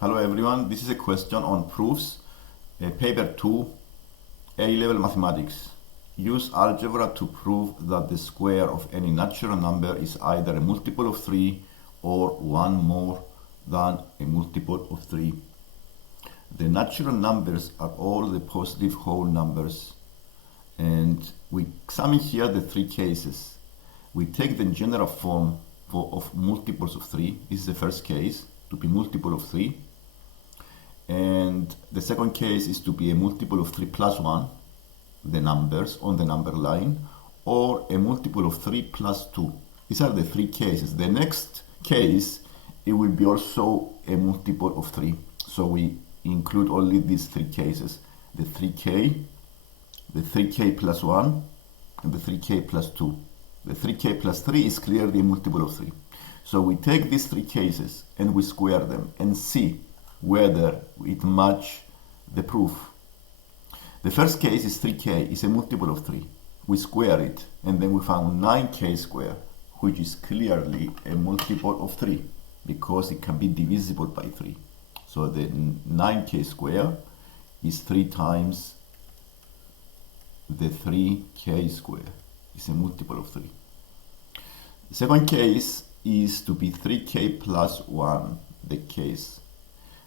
Hello everyone, this is a question on proofs, paper 2, A-level mathematics. Use algebra to prove that the square of any natural number is either a multiple of 3 or one more than a multiple of 3. The natural numbers are all the positive whole numbers, and we examine here the three cases. We take the general form of multiples of 3. This is the first case, to be multiple of 3. And the second case is to be a multiple of 3 plus 1, the numbers on the number line, or a multiple of 3 plus 2. These are the three cases. The next case, it will be also a multiple of 3. So we include only these three cases. The 3k, the 3k plus 1, and the 3k plus 2. The 3k plus 3 is clearly a multiple of 3. So we take these three cases and we square them and see whether it match the proof. The first case is 3k, is a multiple of 3. We square it and then we found 9k squared, which is clearly a multiple of 3 because it can be divisible by 3. So the 9k squared is 3 times the 3k squared. It's a multiple of 3. The second case is to be 3k plus 1, the case,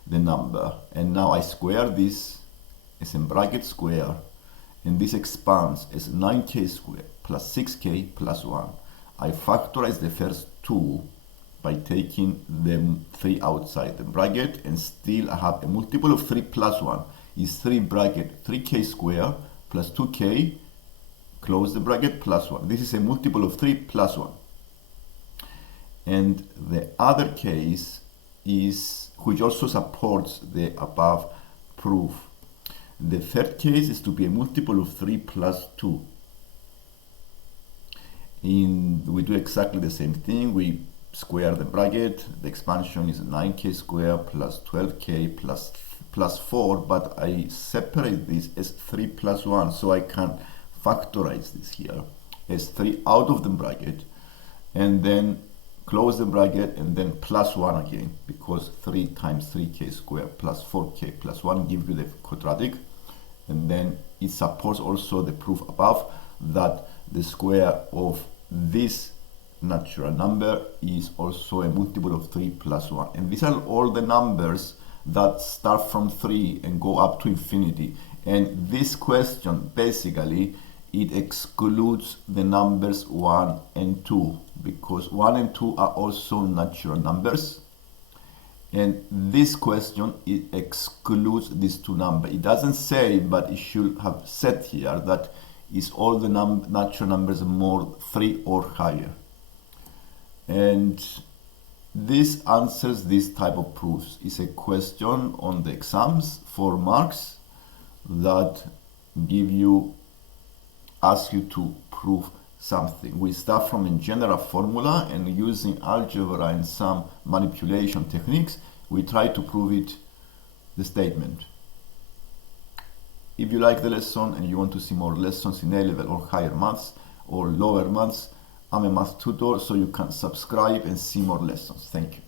the number. And now I square this as in bracket square, and this expands as 9k squared plus 6k plus 1. I factorize the first two by taking the 3 outside the bracket, and still I have a multiple of 3 plus 1 is 3 bracket 3k squared plus 2k, close the bracket, plus 1. This is a multiple of 3 plus 1. And the other case is, which also supports the above proof. The third case is to be a multiple of 3 plus 2. We do exactly the same thing. We square the bracket. The expansion is 9k squared plus 12k plus 4, but I separate this as 3 plus 1, so I can factorize this here as 3 out of the bracket, and then close the bracket, and then plus 1 again, because 3 times 3k squared plus 4k plus 1 gives you the quadratic. And then it supports also the proof above that the square of this natural number is also a multiple of 3 plus 1. And these are all the numbers that start from 3 and go up to infinity. And this question, basically, it excludes the numbers 1 and 2, because 1 and 2 are also natural numbers. And this question, it excludes these two numbers. It doesn't say, but it should have said here that is all the natural numbers more 3 or higher. And this answers this type of proofs. It's a question on the exams for marks that ask you to prove something. We start from a general formula, and using algebra and some manipulation techniques, we try to prove it, the statement. If you like the lesson and you want to see more lessons in A-level or higher maths or lower maths, I'm a math tutor, so you can subscribe and see more lessons. Thank you.